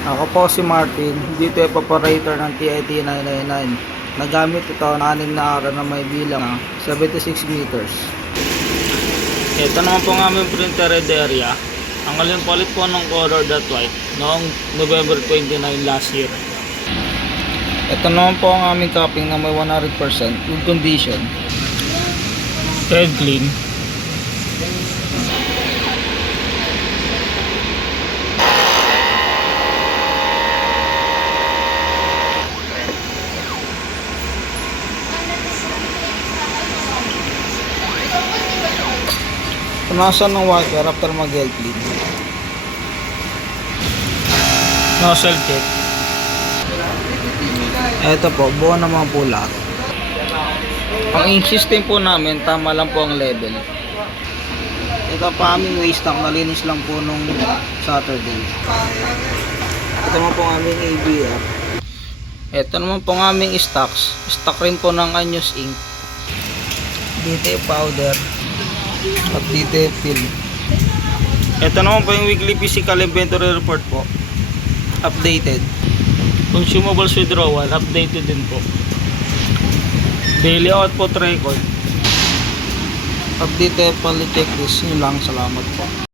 Ako po si Martin, GTF operator ng TIT 999. Nagamit ito ng 6 na araw na may bilang na 76 meters. Ito naman po ang aming printer red area. Ang aling palit po ng color dot white noong November 29 last year. Ito naman po ang aming cupping na may 100% good condition. Head clean. Punasan ng wiper after mag-head clean. Nozzle check. Ito po, buo naman po lahat. Ang ink system po namin, tama lang po ang level. Ito pa aming waste tank, nalinis lang po nung Saturday. Ito naman po ang aming ABF. Ito naman po ang aming stocks. Stock rin po ng Anyos ink. DTF powder at DTF film. Ito naman po yung weekly physical inventory report po. Updated. Consumables withdrawal, updated din po. Daily output record. Updated pali checklist. Yun lang, salamat po.